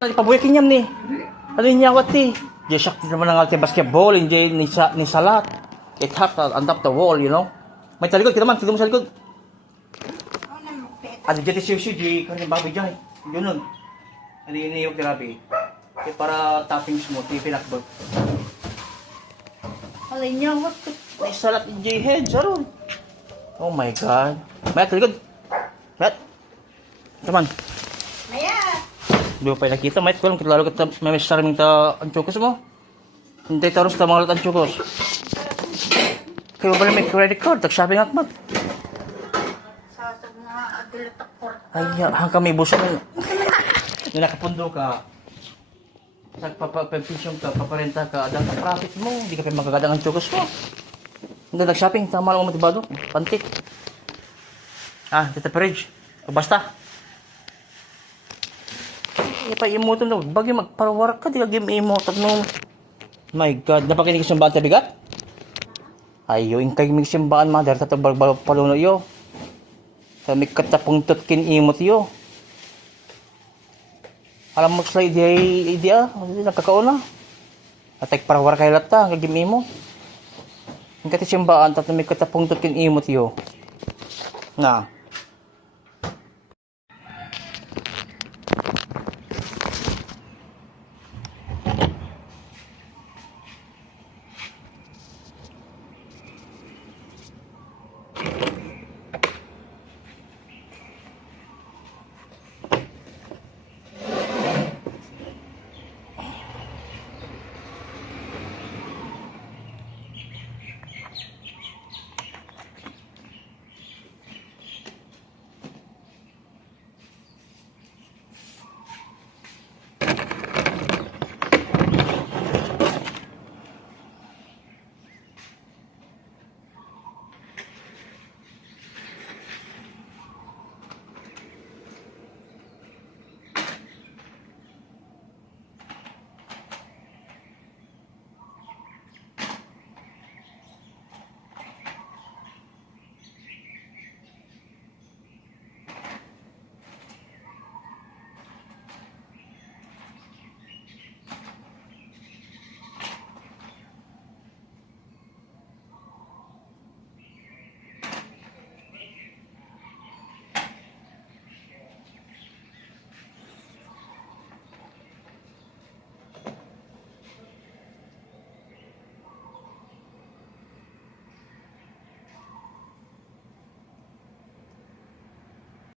Pabuyakin niya ni. Ano niya wat ti? Jesak naman ng alte basketball, hindi ni salat. It have on top the wall, you know. May talikod kita man, tignan mo sa likod. Ano jeti siyo di kan babi jay. Yun. Ano yun yung therapy. Para toppings mo, pinakbot. Alay niya wat. May salat di head jaron. Oh my god. May talikod. Mat. Come on. Maya! Di ba pa nakita, mate ko lang, lalo ka may sarming ta ang chukos mo. Hindi taros ta mga ang chukos. Kaya ba may credit card, tag-shopping akmat. Sasag na adulat ako. Ay, hang kami buso mo. Yung nakapundo ka, sa papapension ka, paparenta ka, adang ka profit mo, hindi ka pa magagadang ang chukos mo. Hindi nag-shopping, tama lang mo matibado, pantit. Dito pa ridge. Basta. Ipa-emote na, bagay magparawar ka, di ka game-emote no. My God, napakinig sa bata bigat? Ayo, ingkay mig simbaan mother, tatabag paluno yo. Sa may katapong tutkin imot yo. Alam mo sa idea, nakakauna. Atek parawar kay lata, game-emote. Ingkay simbaan, tatang may katapong tutkin imot yo. Na.